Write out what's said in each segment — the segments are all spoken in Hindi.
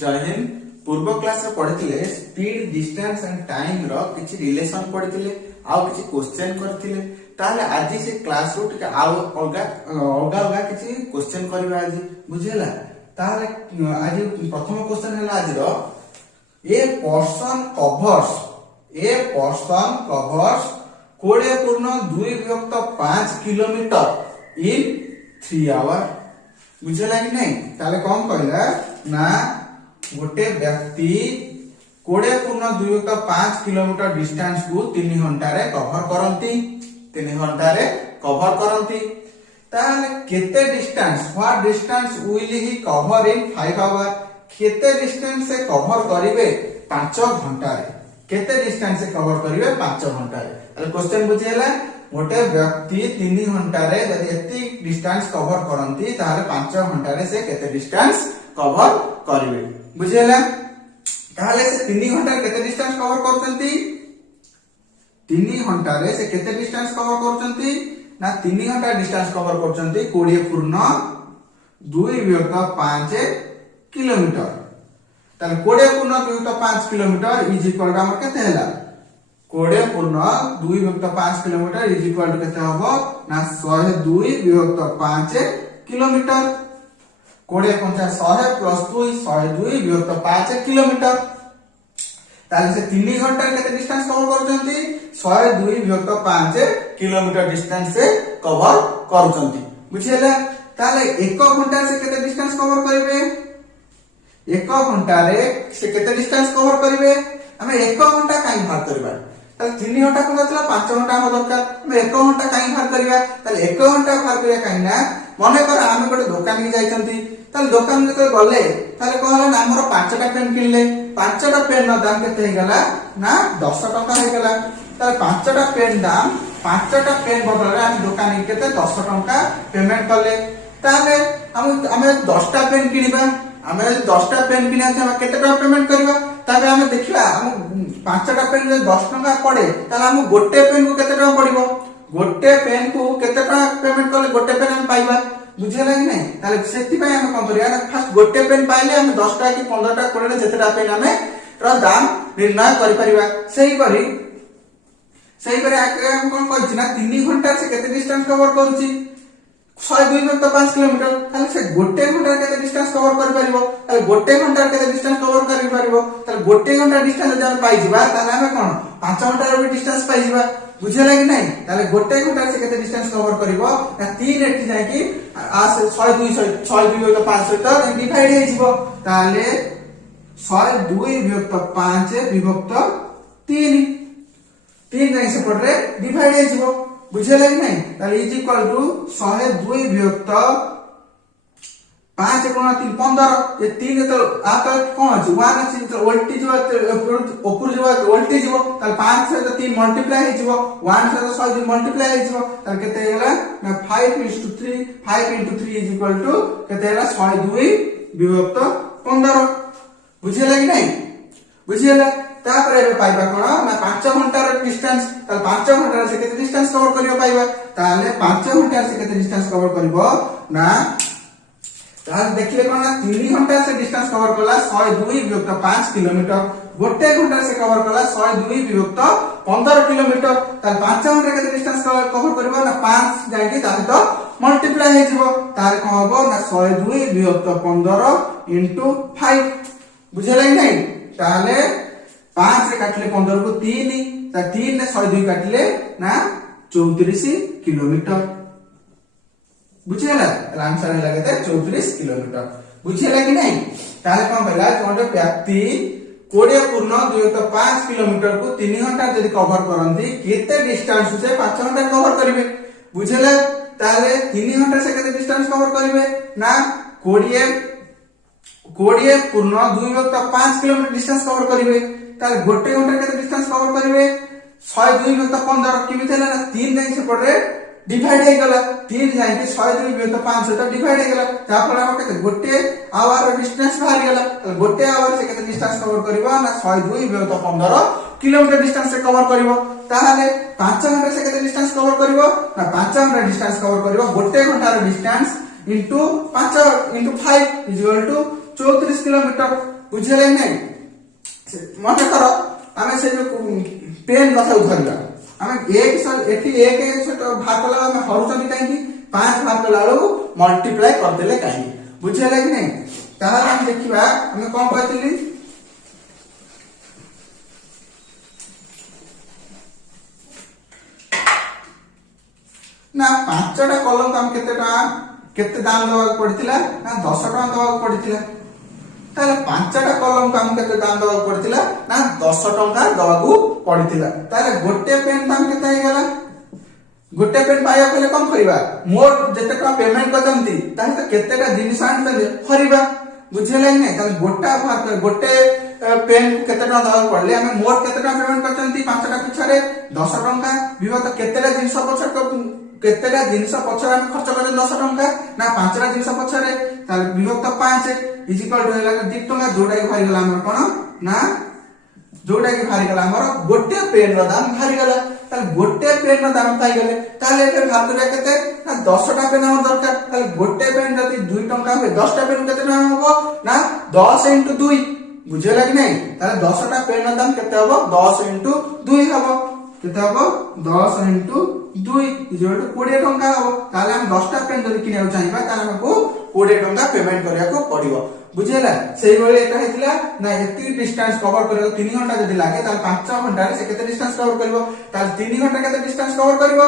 जय हिंद। पूर्व क्लास रे पढ़िथिले स्पीड डिस्टेंस एंड टाइम रो किछि रिलेशन पढ़िथिले आउ किछि क्वेश्चन करथिले। ताले आज से क्लास रो टिके आउ अलगा किछि क्वेश्चन करबा आज बुझिला। ताले आज प्रथम क्वेश्चन हला आज रो a person covers 20.2/5 kilometre in 3 hour. बुझिला कि नहीं? ताले कौन कहला ना गोटे व्यक्ति 20.2/5 किलोमीटर डिस्टेंस को 3 घंटा रे कवर करंती। ताले केते distance what distance will he cover in 5 hour. केते डिस्टेंस से कवर करिवे 5 घंटा रे। केते डिस्टेंस से कवर करिवे 5 घंटा रे। अरे क्वेश्चन बुझिला गोटे व्यक्ति 3 घंटा रे यदि एति डिस्टेंस कवर करंती ताले 5 घंटा रे से केते डिस्टेंस कवर करिवे। बुझिला ताले से 3 घंटा केते डिस्टेंस कवर करचंती 3 घंटा रे से केते डिस्टेंस कवर करचंती ना 3 घंटा डिस्टेंस कवर करचंती 20.2/5 किलोमीटर। ताले 20.2/5 किलोमीटर इज इक्वल टू हमर केते होला 20.2/5 किलोमीटर इज इक्वल टू केते हबो ना 102/5 किलोमीटर। 20 × 100 + 2 102/5 किलोमीटर। ताले से 3 घंटा केते डिस्टेंस कवर करचंती 102/5 किलोमीटर डिस्टेंस से कवर करचंती। बुझिला ताले 1 घंटा से केते डिस्टेंस कवर करिवे 1 घंटा रे से केते डिस्टेंस कवर करिवे हमें 1 घंटा काई भाग करबा। ताले 3 घंटा को मतलब 5 घंटा हम दरकार हमें 1 घंटा काई भाग करबा। ताले 1 घंटा भाग करिया काई ना मने कर हम गोटे दुकान में जाइछंती ताले दुकान में गले ताले कहला ना हमर 5टा पेन किनले 5टा पेन न दाम केते हे गला ना 10 टका हे गला। ताले 5टा पेन दाम 5टा पेन बदल रे हम दुकान में केते 10 टका पेमेंट करले। ताले हम 10टा पेन किनिबा हमें 10टा पेन किना हम केते टका पेमेंट करबा। ताले हम देखिबा हम 5टा पेन रे 10 टका पड़े ताले हम गोटे पेन को केते टका पड़िबो गोटे पेन को केते टका पेमेंट करले गोटे पेन हम पाइबा। बुझिला कि नहीं? ताले सेति पय हम कोन करिया ना फर्स्ट गोटे पेन पाइले हम 10टा कि 15टा कोडे जेतेटा पेन हमें रो दाम निर्णय करि परिबा। सही करी आके हम कोन कहछि ना 3 घंटा से केते डिस्टेंस कवर करूची 102.5 किलोमीटर। ताले से गोटे घंटा केते डिस्टेंस कवर करि परिबो ताले गोटे घंटा केते डिस्टेंस कवर करि परिबो ताले गोटे घंटा डिस्टेंस जब पाइ जिबा ताले हम कोन 5 घंटा रो डिस्टेंस पाइ जिबा। बुझिला कि नहीं? ताले गोटे घंटा से केते डिस्टेंस कवर करिवो ना 3 एटी जाय कि आ 102/5 सहित डिवाइड हे जिवो ताले 102/5 विभक्त 3 जाय से पड़रे डिवाइड हे जिवो। बुझिला कि नहीं? ताले इज इक्वल टू 102/5 × 3 15 ये 3 तो आकर कोन अछि 1 अछि तो उल्टी जो ऊपर जो उल्टी जो ताले 5 से 3 मल्टीप्लाई हे जिवो 1 से 102 मल्टीप्लाई हे जिवो ताले केते होला ना 5 × 3 इज इक्वल टू केते होला 102/15। बुझिला कि नहीं? बुझिला तापर ए पाइबा कोन ना 5 घंटा रो डिस्टेंस ताले 5 घंटा से केते डिस्टेंस कवर करियो पाइबा ताले 5 घंटा से केते डिस्टेंस कवर करबो ना ताल देखिले कोन ना 3 घंटा से डिस्टेंस कवर करला 102/5 किलोमीटर गोटे घंटा से कवर करला 102/15 किलोमीटर। ताल 5 घंटा के डिस्टेंस कवर करबो ना 5 जाय कि ताल तो मल्टीप्लाई हे जिवो तार कोन होबो ना 102/15 * 5। बुझिला कि नहीं? ताले 5 रे काटले 15 को 3 ता 3 ने 102 काटले ना 34 किलोमीटर। बुझिला आंसर है लगते 34 किलोमीटर। बुझिला कि नहीं? ताले कोन कहला कोनटे व्यक्ति 20.2/5 किलोमीटर को 3 घंटा यदि कवर करंती केते डिस्टेंस से 5 घंटा कवर करिवे। बुझिला ताले 3 घंटा से केते डिस्टेंस कवर करिवे ना 20.2/5 किलोमीटर डिस्टेंस कवर करिवे। ताले गोटे घंटा केते डिस्टेंस कवर करिवे 102/15 किमी चला ना 3 जाई से पड़े डिवाइड हे गला 3 जाय कि 102/5 से डिवाइड हे गला ता पर हम केते गोटे आवर डिस्टेंस बाहर गला गोटे आवर से केते डिस्टेंस कवर करबा ना 102/15 किलोमीटर डिस्टेंस से कवर करबो ताहाले 5 घंटा से केते डिस्टेंस कवर करबो ना 5 घंटा डिस्टेंस कवर करबो गोटे घंटा रो distance into 5 into 5 is equal to 34 kilometre. बुझले नहीं मन कर आमे से जो पेन कथा धरला आमे एक सहित भाग कला आमे हरुचंदी काहे 5 भाग कला बेलू मल्टीप्लाई कर देले काहे बुझले कि नहीं ताहले हम देखिबा हमें कोन कहतिली ना 5टा कॉलम को हम केते दाम दवा पड़िथिला ना 10 टका दवा पड़िथिला ताले 5टा कॉलम को हम केते दाम दवा पड़िथिला ना 10 टका दवा को पड़िथिला ताले गोटे पेन दाम केते आइ गला गोटे पेन पाया पहले कम करिबा मोर जते का पेमेंट करतंती ताहे तो केतेटा जिनिस आनले हरिबा बुझले नै ताले गोटे पेन केते टका दवा पड़ले हमें मोर केतेटा पेमेंट करतंती 5टा पिछरे 10 टका विभक्त केतेटा जिनिस पछर केतेटा जिनिस पछर हम खर्च करले 10 टका ना 5टा जिनिस पछरे ताले विभक्त 5 इज इक्वल टू हैला 2 टका जोडा के भारी गला हमर कोन ना जोडा के भारी गला हमर गोटे पेन रो दाम भारी गला ताले गोटे पेन रो दाम पाई गले ताले ए भाग करे केते ना 10 टा पेन हमर दरकार ताले गोटे पेन जति 2 टका होय 10 टा पेन केते नाम होबो ना 10 * 2 बुझले कि नहीं ताले 10 टा पेन रो दाम केते होबो 10 * 2 होबो केते होबो 10 * 2 इक्वल टू 20 टका होबो ताले हम 10 टा पेन जति किने चाहिबा ताले हमको 20 टका पेमेंट करिया को पड़िबो बुझेला सेही बेले एटा हेतिला ना एती डिस्टेंस कवर करियो 3 घंटा जदी लागे ताले 5 घंटा रे से केते डिस्टेंस कवर करबो ताले 3 घंटा केते डिस्टेंस कवर करबो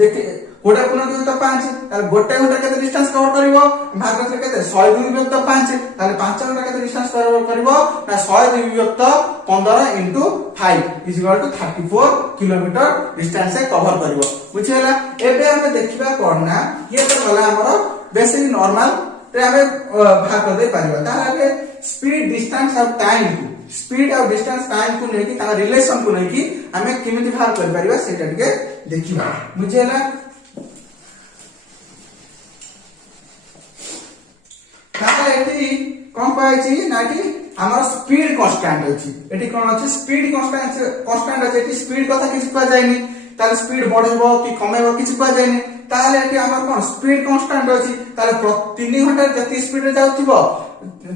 देखे कोडा पुना दियो तो 5 ताले गोटे घंटा केते डिस्टेंस कवर करबो भाग से केते 102 विभक्त 5 ताले 5 घंटा केते डिस्टेंस कवर करबो ना 102 विभक्त 15 * 5 is equal to 34 kilometre distance से कवर करबो बुझेला एबे हम देखिबा कोना ये तो गला हमर बेसिक नॉर्मल रे हमें भाग कर दे परिबा ताले स्पीड डिस्टेंस और टाइम को स्पीड और डिस्टेंस टाइम को लेके ता रिलेशन को लेके हमें केमिति भाग कर परिबा सेटा के देखिबा बुझेला ताले एटी कोन पाइ छी नाटी हमर स्पीड कांस्टेंट अछि एटी कोन अछि स्पीड कांस्टेंट अछि एटी स्पीड कथा किछ पा जायनी ताले स्पीड बढ़ेबो कि कमेबो किछ पा जायनी ताले एटी हमर कोन स्पीड कांस्टेंट अछि ताले 3 घंटा जति स्पीड रे जाउथिबो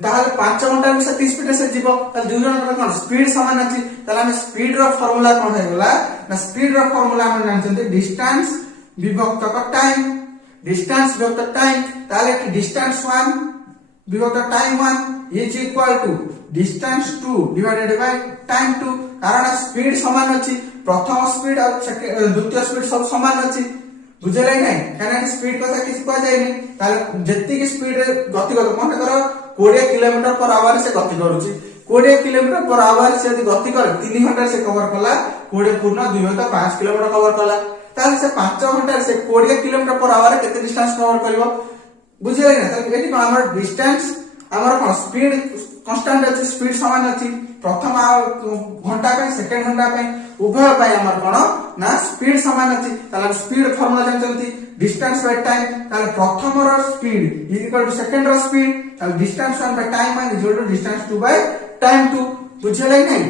ताले 5 घंटा में से स्पीड से जीवो ताले 2 घंटा कोन स्पीड समान अछि ताले हम स्पीड रो फार्मूला कोन हे गला ना स्पीड रो फार्मूला हम जानछन्ते डिस्टेंस विभक्त का टाइम डिस्टेंस विभक्त टाइम ताले कि डिस्टेंस 1 विभक्त time 1 is equal to distance 2 divided by time 2 कारण स्पीड समान अछि प्रथम स्पीड और द्वितीय स्पीड सब समान अछि बुझले नै काना स्पीड कथा किछ पा जाय नै ताले जत्ती की स्पीड रे गति कर मन करो 20 किलोमीटर पर आवर से गति करूची 20 किलोमीटर पर आवर से यदि गति कर 3 घंटा से कवर कला 20 पूर्ण 2.5 किलोमीटर कवर कला ताले से 5 घंटा से 20 किलोमीटर पर आवर केते डिस्टेंस कवर करबो बुझले नै ताले एटी हमर डिस्टेंस हमर कोन स्पीड कांस्टेंट अछि स्पीड समान अछि प्रथम घंटा पे सेकंड घंटा पे उभय पे हमर कोन ना स्पीड समान अछि ताले स्पीड फार्मूला जानचंती डिस्टेंस बाय टाइम ताले प्रथम रो speed is equal to second रो स्पीड ताले distance 1 by time is equal to distance 2 by time 2 बुझले नै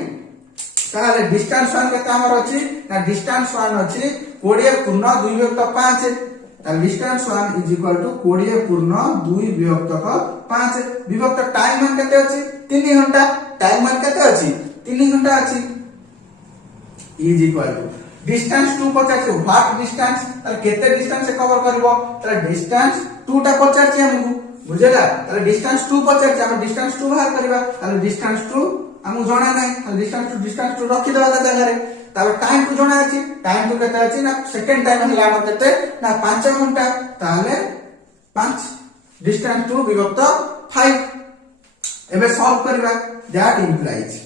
ताले डिस्टेंस 1 केते हमर अछि ना डिस्टेंस 1 अछि 20 पूर्ण 2/5 ताले डिस्टेंस 1 इज इक्वल टू 20 पूर्ण 2/5 विभक्त टाइम मान केते अछि 3 घंटा टाइम मान केते अछि 3 घंटा अछि इज इक्वल टू डिस्टेंस 2 पचार व्हाट डिस्टेंस ताले केते डिस्टेंस से कवर करबो ताले डिस्टेंस 2 टा पचार छी हमहु बुझेला ताले डिस्टेंस 2 पचार छी हम डिस्टेंस 2 बाहर करबा ताले डिस्टेंस 2 हमहु जाना नै ताले डिस्टेंस 2 रखि देबा ता जगह रे ताले टाइम को जाना अछि टाइम को केते अछि ना सेकंड टाइम हला हम केते ना 5 घंटा ताले 5 डिस्टेंस 2 विभक्त 5 एबे सॉल्व करबा दैट इंप्लाइज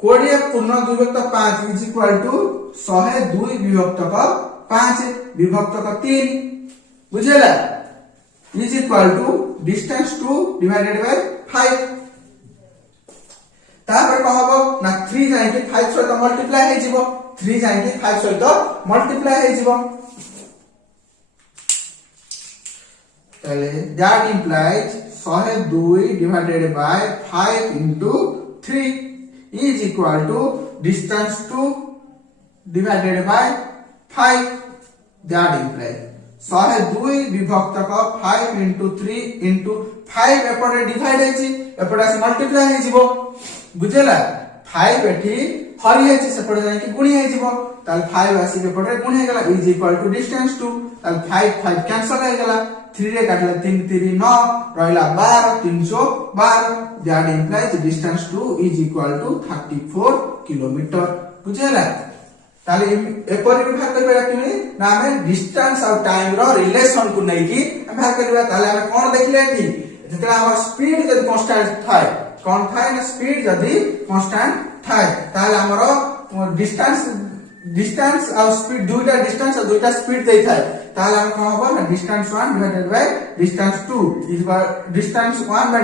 20 पूर्ण 2/5 इज इक्वल टू 102 विभक्त का 5 विभक्त का 3 बुझेला is equal to distance 2 divided by 5 तापर कहबो ना 3 जाय कि 5 सहित मल्टीप्लाई हे जिवो 3 जाय कि 5 सहित मल्टीप्लाई हे जिवो ताले that implies 102 divided by 5 into 3 is equal to distance 2 divided by 5 that implies 102 विभक्तक 5 into 3 into 5 एपटे डिवाइड हेची एपटे आसी मल्टीप्लाई हे जिवो बुझेला 5 एठी हरि हेची सेपटे जाय कि गुणी हे जिवो ताल 5 आसी एपटे गुणी हे गेला इज इक्वल टू डिस्टेंस 2 ताल 5 5 कैंसिल हे गेला 3 रे काटला 3 3 9 रहला 12 312 that implies distance 2 is equal to 34 kilometre बुझेला ताले एपरि के भाग करबा कि ना हमें डिस्टेंस और टाइम रो रिलेशन को नै कि हम भाग करबा ताले हम कोन देखले कि जेतला हमर स्पीड जदी कांस्टेंट थाय कोन थाय ना स्पीड जदी कांस्टेंट थाय ताले हमर डिस्टेंस और स्पीड दुईटा डिस्टेंस और दुईटा स्पीड देई थाय ताले हम कोन होबो ना distance 1 divided by distance 2 is distance 1 by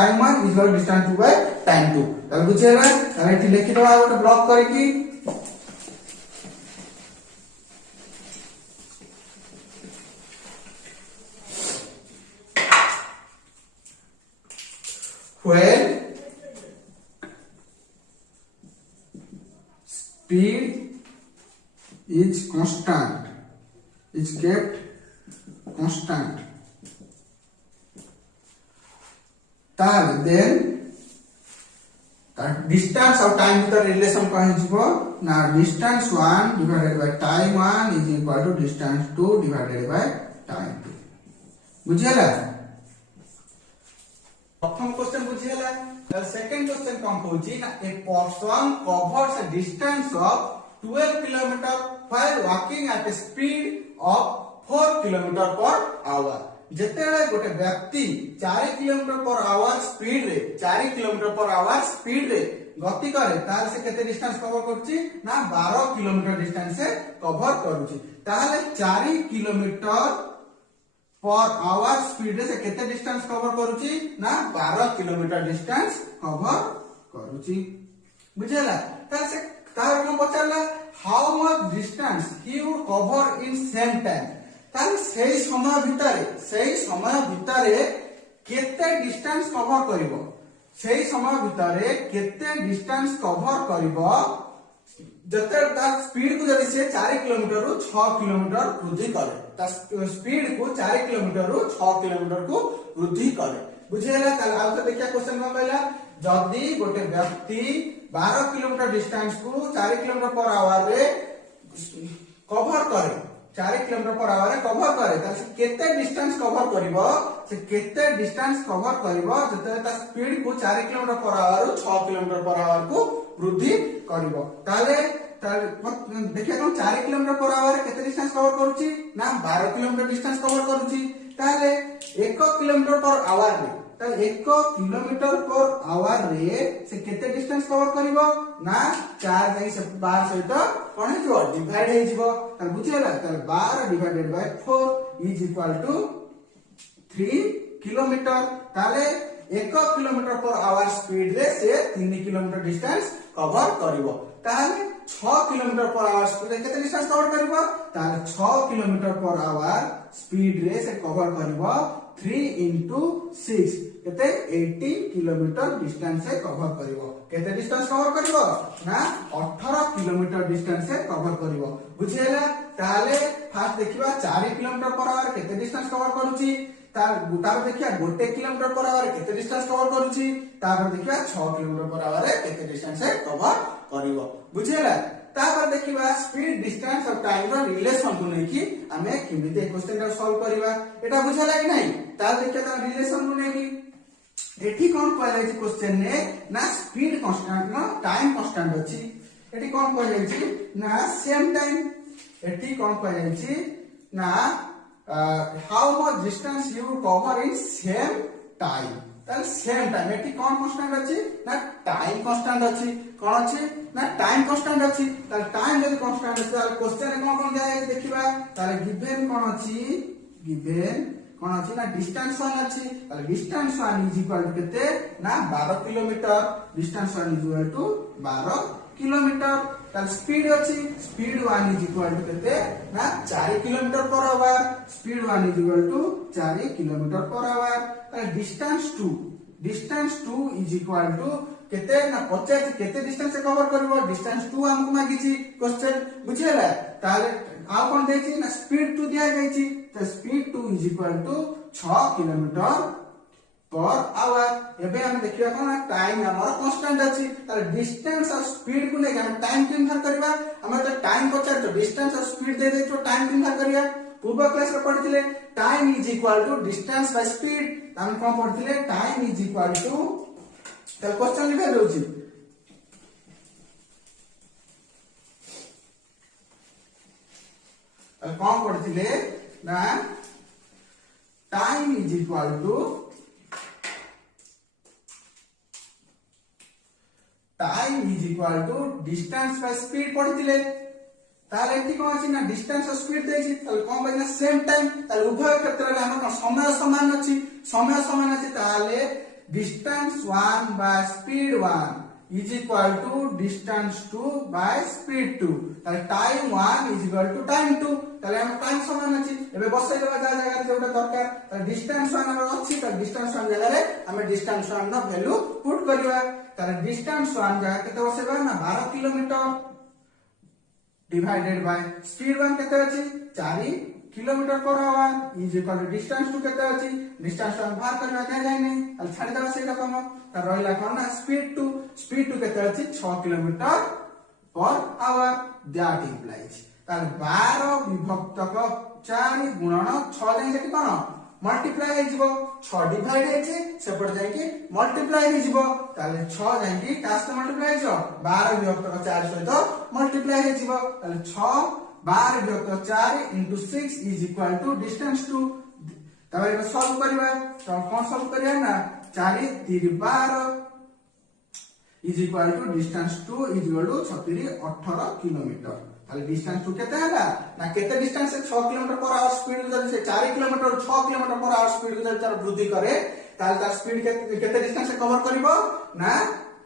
time 1 is distance 2 by time 2 ताले बुझेला ताले एठी लिखि दवा गोटे ब्लॉक करी कि when speed is constant is kept constant then that distance of time with the relation कौन जीवो ना distance 1 divided by time 1 is equal to distance 2 divided by time 2 बुझियला प्रथम क्वेश्चन बुझियला तर सेकंड क्वेश्चन कोन कहूची ना a person covers a distance of 12 kilometre while walking at a speed of 4 kilometre per hour जेतेले गोटे व्यक्ति 4 किलोमीटर पर आवर स्पीड रे 4 किलोमीटर पर आवर स्पीड रे गति करे तार से केते डिस्टेंस कवर करची ना 12 किलोमीटर डिस्टेंस से कवर करूची ताले 4 किलोमीटर पर आवर स्पीड से केते डिस्टेंस कवर करूची ना 12 किलोमीटर डिस्टेंस कवर करूची बुझेला तार से तार को पचाला how much distance he would cover in same time तार सेही समय भितरे केते डिस्टेंस कवर करिवो सेही समय भितरे केते डिस्टेंस कवर करिवो जते ता स्पीड को जदी से 4 किलोमीटर रु 6 किलोमीटर वृद्धि करे ता स्पीड को 4 किलोमीटर रु 6 किलोमीटर को वृद्धि करे बुझेला ताले आउ तो देखिया क्वेश्चन में कहला जदी गोटे व्यक्ति 12 किलोमीटर डिस्टेंस को 4 किलोमीटर पर आवर रे कवर करे 4 किलोमीटर पर आवर रे कवर करे ता से केते डिस्टेंस कवर करिवो से केते डिस्टेंस कवर करिवो जते ता स्पीड को 4 किलोमीटर पर आवर रु 6 किलोमीटर पर आवर को वृद्धि करिवो ताले देखिए कोन 4 किलोमीटर पर आवर केते डिस्टेंस कवर करूची ना 12 किलोमीटर डिस्टेंस कवर करूची ताले 1 किलोमीटर पर आवर रे ताले 1 किलोमीटर पर आवर रे से केते डिस्टेंस कवर करिवो ना 4 जाई से 12 सहित कोन हिजो डिवाइड हे जिवो ताले बुझियला ताले 12 divided by 4 is equal to 3 kilometre ताले 1 किलोमीटर पर आवर स्पीड रे से 3 किलोमीटर डिस्टेंस कवर करिवो ताले 6 किलोमीटर पर आवर स्पीड रे केते डिस्टेंस कवर करिवो ताले 6 किलोमीटर पर आवर स्पीड रे से कवर करिवो 3 into 6 केते 80 किलोमीटर डिस्टेंस से कवर करिवो केते डिस्टेंस कवर करिवो ना 18 किलोमीटर डिस्टेंस से कवर करिवो बुझियला ताले फास्ट देखिबा 4 किलोमीटर पर आवर केते डिस्टेंस कवर करूची तार देखिया 1 किलोमीटर पर आवर केते डिस्टेंस कवर करूची तापर देखिया 6 किलोमीटर पर आवर केते डिस्टेंस से कवर करिवो बुझियला तापर देखिबा स्पीड डिस्टेंस और टाइम रो रिलेशन को नै कि हमें किमिते क्वेश्चन का सॉल्व करबा एटा बुझला कि नै ता देखिया ता रिलेशन को नै कि एठी कोन कहले छी क्वेश्चन ने ना स्पीड कांस्टेंट ना टाइम कांस्टेंट अछि एठी कोन कहले छी ना सेम टाइम एठी कोन कहले छी ना how much distance you cover in same time ताले सेम टाइम एठी कोन कांस्टेंट अछि ना टाइम कांस्टेंट अछि कोन अछि ना टाइम कांस्टेंट अछि ताले टाइम जदी कांस्टेंट अछि ताले क्वेश्चन कोन कोन जाय देखिबा ताले गिवन कोन अछि ना डिस्टेंस 1 अछि ताले डिस्टेंस 1 इज इक्वल टू केते ना 12 kilometre distance 1 is equal to 12 kilometre ताले स्पीड अछि स्पीड 1 इज इक्वल टू केते ना 4 kilometre per hour speed 1 is equal to 4 kilometre per hour ताले डिस्टेंस 2 इज इक्वल टू केते ना 50 केते डिस्टेंस से कवर करबो डिस्टेंस 2 हमको मागिची क्वेश्चन बुझियला ताले आ कोन देछि ना स्पीड 2 दिया जायछि तो speed 2 is equal to 6 kilometre per hour. एबे हम देखिबा कोन टाइम हमर कांस्टेंट अछि, त डिस्टेंस और स्पीड को लेके हम टाइम केन बाहर करबा। हम तो टाइम पचार तो डिस्टेंस और स्पीड दे दे तो टाइम केन बाहर करिया। पूर्व क्लास रे पढ़िथिले time is equal to distance by speed. हम कोन पढ़िथिले टाइम इज इक्वल टू त क्वेश्चन लिखा दउची कौन पढ़िथिले ना time is equal to distance by speed पढ़िथिले। ताले एठी कोन अछि ना डिस्टेंस और स्पीड देछि, ताले कोन बजना सेम टाइम। ताले उभय क्षेत्र रे हमर समय समान अछि, ताले distance 1 by speed 1 is equal to distance 2 by speed 2। ताले time 1 is equal to time 2। ताले हम टाइम समान अछि। एबे बसै देबा जा जगह रे जोटा दरकार। ताले डिस्टेंस 1 हमर अछि, त डिस्टेंस 1 जगह रे हम डिस्टेंस 1 नो वैल्यू पुट करबा। ताले डिस्टेंस 1 जगह केते बसैबा ना 12 किलोमीटर डिवाइडेड बाय स्पीड 1 केते अछि 4 kilometre per hour is equal to distance 2 केते अछि। डिस्टेंस 1 बाहर करबा के जाय नै, अब छाडी देबा सेटा कम त रहला कोन ना स्पीड 2 केते अछि 6 kilometre per our. That implies ताले 12 विभक्तक 4 गुणन 6 जाय सेठी कोन मल्टीप्लाई हे जिवो। 6 डिवाइड हेछि सेपट जाय कि मल्टीप्लाई हे जिवो। ताले 6 जाय कि कास मल्टीप्लाई जो 12 विभक्तक 4 सहित मल्टीप्लाई हे जिवो। ताले 6 12 विभक्त 4 into 6 is equal to distance 2। तबे एबे सॉल्व करबा तो कोन सॉल्व करिया ना 4 3 12 is equal to distance 2 is equal to 36 18 kilometre. ताले डिस्टेंस 2 केते हला ना केते डिस्टेंस से 6 किलोमीटर पर आवर स्पीड जदी से 4 kilometre 6 kilometre per hour speed जदी तार वृद्धि करे ताले तार स्पीड केते डिस्टेंस से कवर करिवो ना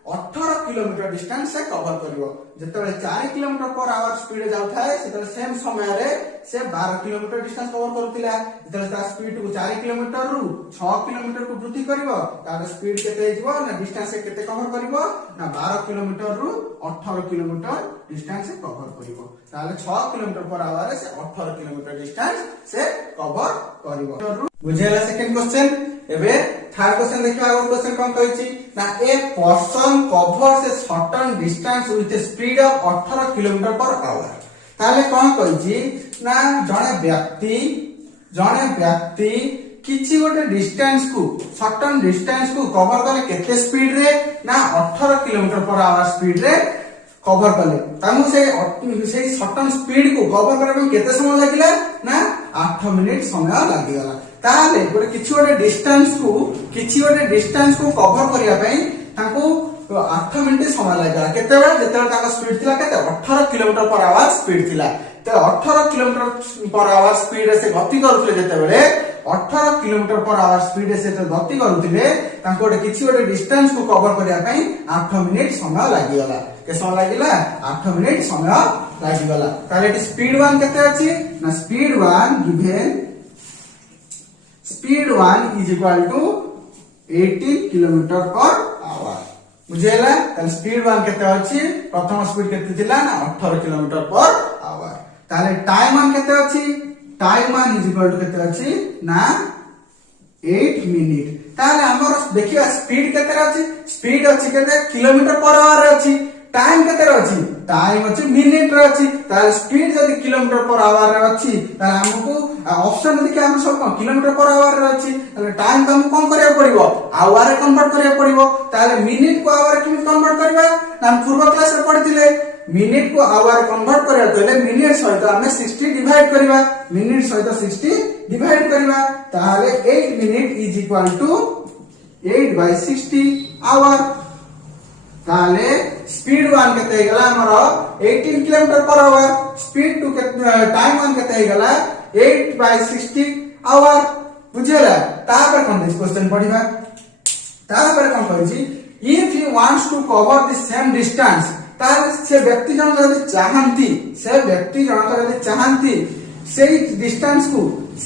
18 किलोमीटर डिस्टेंस से कवर करिवो। जेतेबेले 4 किलोमीटर पर आवर स्पीड जाउ थाए सेतेबेले सेम समय रे से 12 किलोमीटर डिस्टेंस कवर करतिला। जेतेबेले ता स्पीड को 4 किलोमीटर रु 6 किलोमीटर को वृद्धि करिवो तार स्पीड केते हिजबो ना डिस्टेंस से केते कवर करिवो ना 12 किलोमीटर रु 18 किलोमीटर डिस्टेंस से कवर करिवो। ताले 6 किलोमीटर पर आवर से 18 किलोमीटर डिस्टेंस से कवर करिवो। बुझेला सेकंड क्वेश्चन। एबे थर्ड क्वेश्चन देखिबा। और क्वेश्चन कोन कहैछि ना a person covers a certain distance with A speed of 18 kilometre per hour. ताले कोन कहैछि ना जणे व्यक्ति किछि गोटे डिस्टेंस को सर्टेन डिस्टेंस को कवर करे केते स्पीड रे ना 18 किलोमीटर पर आवर स्पीड रे कवर कले। तामु से सर्टेन स्पीड को कवर करे में केते समय लागिला ना 8 मिनिट समय लागिगला। ताले गोटे किछि गोटे डिस्टेंस को कवर करिया पई ताको 8 मिनिट समय लागला। केतेबेला जेतेबेला ताका स्पीड थिला केते 18 किलोमीटर पर आवर स्पीड थिला। तो 18 किलोमीटर पर आवर स्पीड से गति करूଥିଲେ जेतेबेले 18 किलोमीटर पर आवर स्पीड से गति करूଥିଲେ ताको गोटे किछि गोटे डिस्टेंस को कवर करिया पई 8 मिनिट समय लागिगला। के समय लागिला 8 मिनिट समय लागिगला। ताले एटी स्पीड 1 केते अछि ना speed 1 given speed 1 is equal to 18 kilometre per our. बुझेला ताले स्पीड 1 केते अछि प्रथम स्पीड केते थिला ना 18 किलोमीटर पर आवर। ताले टाइम 1 केते अछि टाइम 1 is equal to केते अछि ना 8 मिनिट। ताले हमर देखिया स्पीड केते अछि स्पीड अछि केते किलोमीटर पर आवर अछि। टाइम केते अछि टाइम अछि मिनिट रे अछि। ताले स्पीड जदी किलोमीटर पर आवर रे अछि ताले हमको ऑप्शन देखि हम सब किलोमीटर पर आवर रे अछि। ताले टाइम को हम कोन करिया पड़िबो आवर रे कन्वर्ट करिया पड़िबो। ताले मिनिट को आवर केमि कन्वर्ट करबा हम पूर्व क्लास रे पढ़िथिले। मिनिट को आवर कन्वर्ट करिया तले मिनिट सहित हमें 60 डिवाइड करबा। मिनिट सहित 60 डिवाइड करबा ताले 8 minute is equal to 8 by 60 hour. ताले स्पीड 1 केते हेगला हमरो 18 किलोमीटर पर आवर। स्पीड 2 केते टाइम 1 केते हेगला 8 by 60 आवर। बुझेला तापर कोन दिस क्वेश्चन पढिबा। तापर कोन कहछि if he wants to cover the same distance तार से व्यक्ति जन जदी चाहंती सेही डिस्टेंस को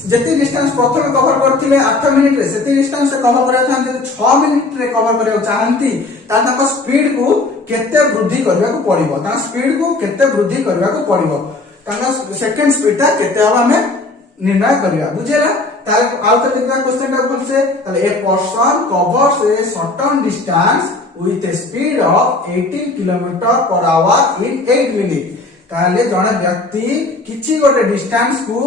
जति डिस्टेंस प्रथम कवर करथिले 8 मिनिट रे सेति डिस्टेंस से कवर करिया चाहंती 6 मिनिट रे कवर करिया चाहंती ताका स्पीड को केते वृद्धि करबा को पड़िबो। ता स्पीड को केते वृद्धि करबा को पड़िबो ताका सेकंड स्पीड ता केते हबा हमें निर्णय करिया बुझेला ताले आउ तो देखा क्वेश्चन टा बोल से ताले ए person covers a certain distance with a speed of 18 km/h in 8 minutes ताले जने व्यक्ति किछि गोटे डिस्टेंस को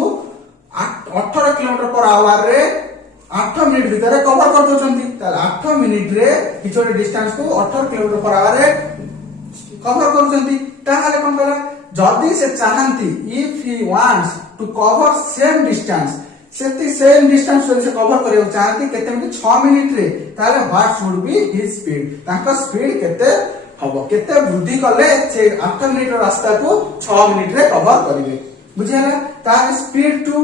18 km/h रे 8 मिनिट भीतर कवर कर दोचंती ताले 8 मिनिट रे किछि गोटे डिस्टेंस को 18 km/h रे कवर करूचंती ताले कोन करा जदी से चाहंती if he wants to cover same distance same distance से कवर करियो चाहती केते मिनिट 6 मिनिट रे ताले what should be his speed ताका स्पीड केते हबो केते वृद्धि करले से 8 मिनिट रास्ता को 6 मिनिट रे कवर करिवे बुझियाला ताले स्पीड 2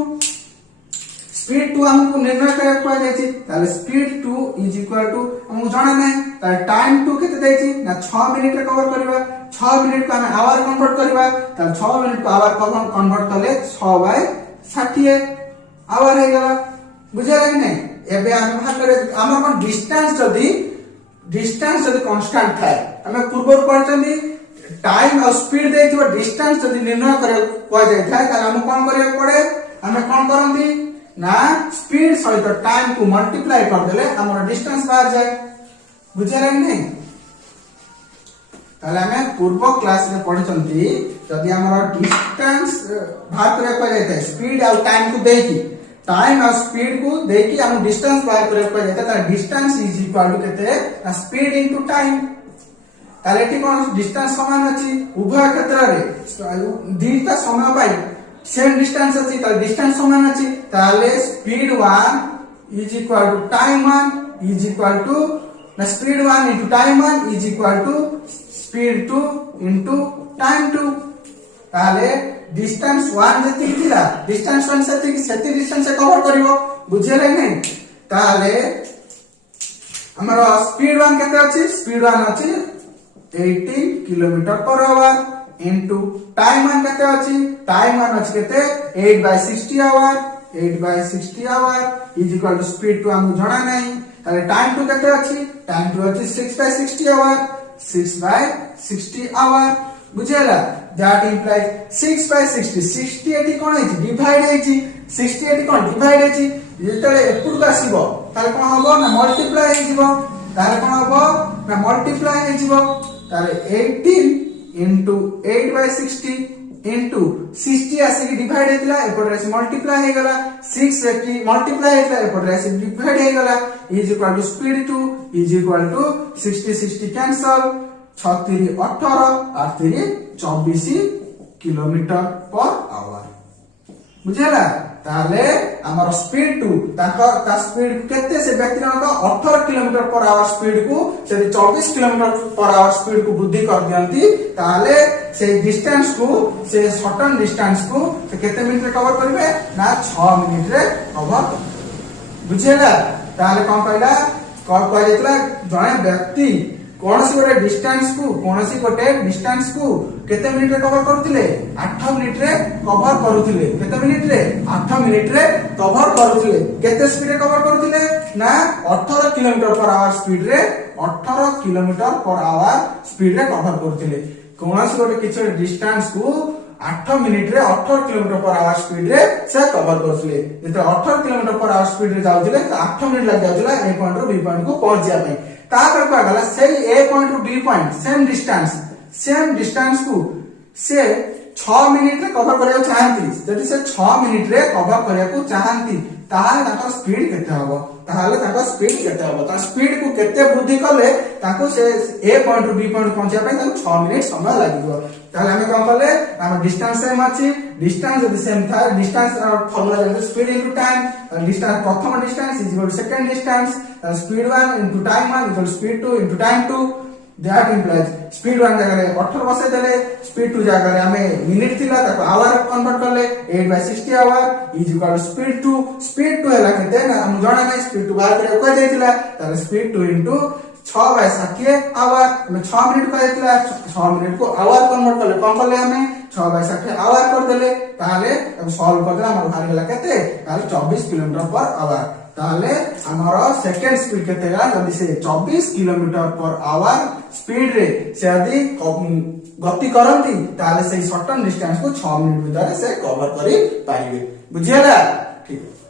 हमको निर्णय करे को जायछि ताले स्पीड 2 इज इक्वल टू हमको जाना नै ताले टाइम 2 केते दैछि ना 6 मिनिट रे कवर करबा 6 मिनिट को हम आवर कन्वर्ट करबा ताले 6 मिनिट को आवर कन्वर्ट करले 6/60 आवर हे गला बुझाला कि नै एबे हम भाग करे हमर कोन डिस्टेंस जदी कांस्टेंट थाए हमें पूर्व पढ़चंदी टाइम और स्पीड देथिबा डिस्टेंस जदी निर्णय करे को जाय थाए त हम कोन करे पड़े हमें कोन करंदी ना स्पीड सहित टाइम को मल्टीप्लाई कर देले हमर डिस्टेंस बाहर जाए बुझाला कि नै ताले हमें पूर्व क्लास में पढ़चंदी जदी हमर डिस्टेंस भाग करे को जाय थाए स्पीड और टाइम को देकी टाइम और स्पीड को देखि हम डिस्टेंस बाहर करे पर जाता त डिस्टेंस इज इक्वल टू केते ना स्पीड इनटू टाइम ताले ठीक कोन डिस्टेंस समान अछि उभय क्षेत्र रे दीटा समय पाई सेम डिस्टेंस अछि त डिस्टेंस समान अछि ताले speed 1 is equal to time 1 is equal to ना speed 1 into time 1 is equal to speed 2 into time 2 ताले डिस्टेंस 1 जति थिला डिस्टेंस 1 सेति डिस्टेंस से कवर करिवो बुझिले नै ताले हमर स्पीड 1 केते अछि स्पीड 1 अछि 18 km/h इनटू टाइम 1 केते अछि टाइम 1 अछि केते 8/60 hour 8/60 hour is equal to speed 2 हम जणा नै ताले टाइम 2 केते अछि टाइम 2 अछि 6/60 आवर 6/60 आवर बुझेला that implies 6/60 60 एटी कोन है डिवाइड है 60 एटी कोन डिवाइड है जेतले एपुर आसीबो ताले कोन हबो ना मल्टीप्लाई है जीवो ताले कोन हबो ना मल्टीप्लाई है जीवो ताले 18 into 8/60 into 60 आसी की डिवाइड हेतला एपटर आसी मल्टीप्लाई हे गला 6 एटी मल्टीप्लाई हेतला एपटर आसी डिवाइड हे गला is equal to speed 2 is equal to 60 cancel 36 18 और 24 km/h बुझेला ताले हमर स्पीड 2 ता स्पीड केते से व्यक्ति का 18 km/h स्पीड को से 24 km/h स्पीड को वृद्धि कर दियंती ताले से डिस्टेंस को से सर्टेन डिस्टेंस को से केते मिनिट रे कवर करबे ना 6 मिनिट रे कवर बुझेला ताले कोन कहला कोन जेतला जणे व्यक्ति कोनसी गोटे डिस्टेंस को केते मिनिट रे कवर करथिले 8 मिनिट रे कवर करूथिले केते मिनिट रे 8 मिनिट रे कवर करूथिले केते स्पीड रे कवर करूथिले ना 18 km/h स्पीड रे 18 km/h स्पीड रे कवर करूथिले कोनसी गोटे किछ डिस्टेंस को 8 मिनिट रे 18 km/h स्पीड रे से कवर करथिले जेते 18 km/h स्पीड रे जाउथिले त 8 मिनिट लाग जाउथिला ए पॉइंट रो बी पॉइंट को पहुंच जा पई तापर को गला सेही A point to B point same distance को से 6 मिनिट रे कवर करिया चाहंती जदि से 6 मिनिट रे कवर करिया को चाहंती ताहाले ताका स्पीड केते हबो ता स्पीड को केते वृद्धि करले ताको से ए पॉइंट टू बी पॉइंट पहुंचा पय ताको 6 मिनिट समय लागिबो ताले हमें कोन करले हम डिस्टेंस सेम अछि डिस्टेंस जदि सेम था डिस्टेंस फार्मूला जदि स्पीड इनटू टाइम डिस्टेंस प्रथम distance is equal to second distance speed 1 into time 1 equal to speed 2 into time 2 that implies speed 1 जगह रे 18 बसे देले स्पीड 2 जगह रे हमें मिनिट थिला ताको आवर कन्वर्ट करले 8/60 hour is equal to speed 2 हला केते ना हम जाना नै स्पीड 2 बाहर करे को जायतिला ताले स्पीड 2 इनटू 6/60 आवर हमें 6 मिनिट को जायतिला 6 मिनिट को आवर कन्वर्ट करले कोन करले हमें 6/60 आवर कर देले ताले हम सॉल्व करले हमर बाहर गेला केते ताले 24 km/h ताले हमर सेकंड स्पीड केते गला जदी से 24 km/h स्पीड रे से यदि गति करंती ताले से सर्टेन डिस्टेंस को 6 मिनिट भीतर से कवर करि पाइबे बुझीगला ठीक है।